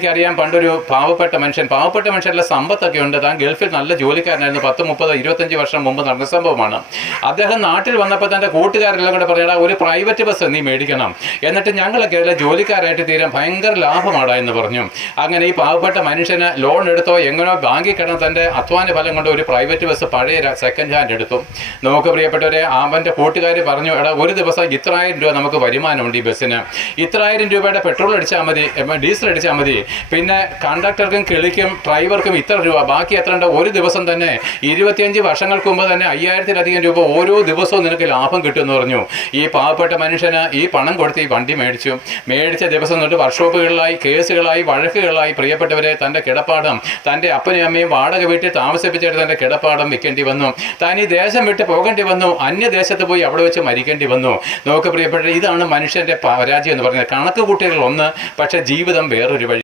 എനിക്കറിയാം പണ്ടൊരു പാവപ്പെട്ട മനുഷ്യരുടെ സമ്പത്തൊക്കെ ഉണ്ട്, താൻ ഗൾഫിൽ നല്ല ജോലിക്കാരനായിരുന്നു, 10, 30, 25 വർഷം മുമ്പ് നടന്ന സംഭവമാണ്. അദ്ദേഹം നാട്ടിൽ വന്നപ്പോൾ തൻ്റെ കൂട്ടുകാരെല്ലാം കൂടെ പറയണം, ഒരു പ്രൈവറ്റ് ബസ് നീ മേടിക്കണം, എന്നിട്ട് ഞങ്ങളൊക്കെ അതിലെ ജോലിക്കാരായിട്ട് തീരാൻ ഭയങ്കര ലാഭമാടാ എന്ന് പറഞ്ഞു. അങ്ങനെ ഈ പാവപ്പെട്ട മനുഷ്യന് ലോൺ എടുത്തോ എങ്ങനെയോ ബാങ്കിൽ കിടന്ന് തൻ്റെ അധ്വാന ഫലം കൊണ്ട് ഒരു പ്രൈവറ്റ് ബസ് പഴയ സെക്കൻഡ് ഹാൻഡ് എടുത്തു. നമുക്ക് പ്രിയപ്പെട്ടവരെ, അവൻ്റെ കൂട്ടുകാർ പറഞ്ഞു, എടാ ഒരു ദിവസം ഇത്ര 1000 രൂപ നമുക്ക് വരുമാനമുണ്ട് ഈ ബസ്സിന്, ഇത്ര 1000 രൂപയുടെ പെട്രോൾ അടിച്ചാൽ മതി, ഡീസൽ അടിച്ചാൽ മതി, പിന്നെ കണ്ടക്ടർക്കും കിളിക്കും ഡ്രൈവർക്കും ഇത്ര രൂപ, ബാക്കി എത്ര ഉണ്ട്, ഒരു ദിവസം തന്നെ 25 വർഷങ്ങൾക്ക് മുമ്പ് തന്നെ 5000-ലധികം രൂപ ഓരോ ദിവസവും നിനക്ക് ലാഭം കിട്ടുമെന്ന് പറഞ്ഞു. ഈ പാവപ്പെട്ട മനുഷ്യന് ഈ പണം കൊടുത്ത് ഈ വണ്ടി മേടിച്ച ദിവസം തൊട്ട് വർക്ക്ഷോപ്പുകളിലായി, കേസുകളായി, വഴക്കുകളായി. പ്രിയപ്പെട്ടവരെ, തൻ്റെ കിടപ്പാടം, തൻ്റെ അപ്പനും അമ്മയും വാടക വീട്ടിൽ താമസിപ്പിച്ചിട്ട് തൻ്റെ കിടപ്പാടം വിൽക്കേണ്ടി വന്നു. താൻ ഈ ദേശം വിട്ട് പോകേണ്ടി വന്നു, അന്യദേശത്ത് പോയി അവിടെ വെച്ച് മരിക്കേണ്ടി വന്നു. നമുക്ക് പ്രിയപ്പെട്ടവരെ, ഇതാണ് മനുഷ്യൻ്റെ പരാജയം എന്ന് പറയുന്നത്. കണക്ക് കൂട്ടികൾ ഒന്ന്, പക്ഷേ ജീവിതം വേറൊരു വഴി.